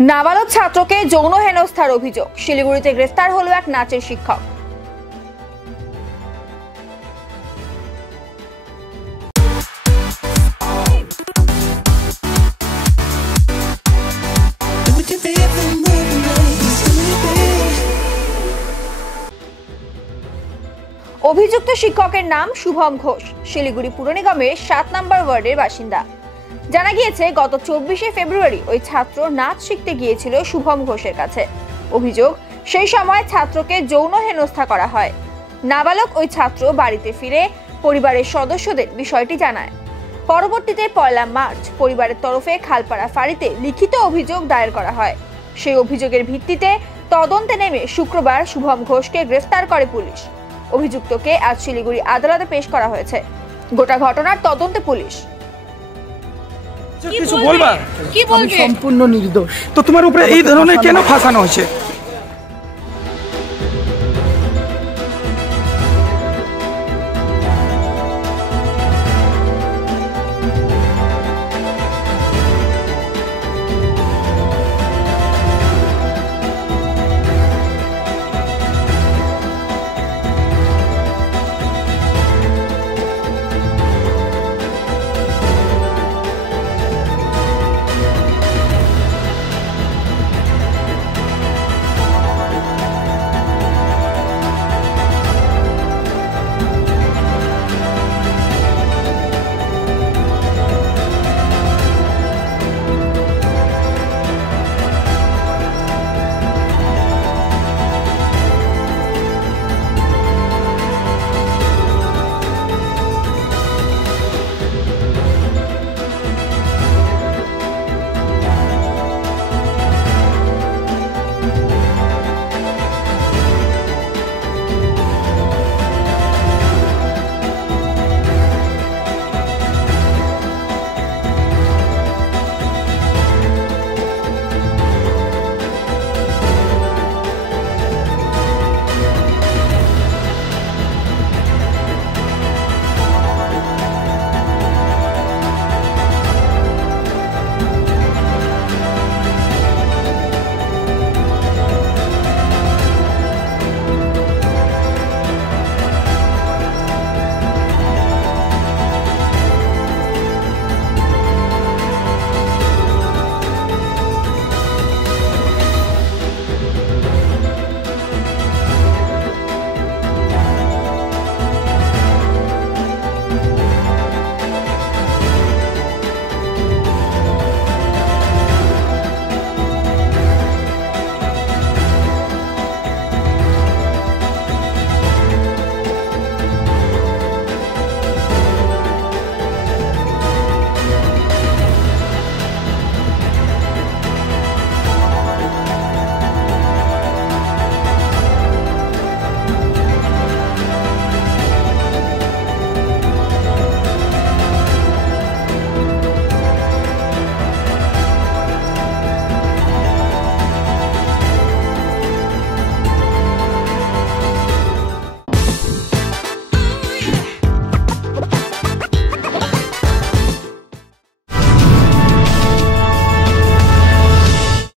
নাবালক ছাত্রকে যৌন হেনস্থার অভিযোগ, শিলিগুড়িতে গ্রেফতার হলো এক নাচের শিক্ষক। অভিযুক্ত শিক্ষকের নাম শুভম ঘোষ, শিলিগুড়ি পুর নিগমের 7 নম্বর ওয়ার্ডের বাসিন্দা। জানা গিয়েছে, গত 24শে ফেব্রুয়ারি ওই ছাত্র নাচ শিখতে গিয়েছিল শুভম ঘোষের কাছে। অভিযোগ, সেই সময় ছাত্রকে যৌন হেনস্থা করা হয়। নাবালক ওই ছাত্র বাড়িতে ফিরে পরিবারের সদস্যদের বিষয়টি জানায়। পরবর্তীতে 1 মার্চ পরিবারের তরফে খালপাড়া ফাঁড়িতে লিখিত অভিযোগ দায়ের করা হয়। সেই অভিযোগের ভিত্তিতে তদন্তে নেমে শুক্রবার শুভম ঘোষকে গ্রেফতার করে পুলিশ। অভিযুক্তকে আজ শিলিগুড়ি আদালতে পেশ করা হয়েছে। গোটা ঘটনার তদন্তে পুলিশ। কিছু বলবা? আমি সম্পূর্ণ নির্দোষ। তো তোমার উপরে এই ধরনের কেন ফাঁসানো হয়েছে?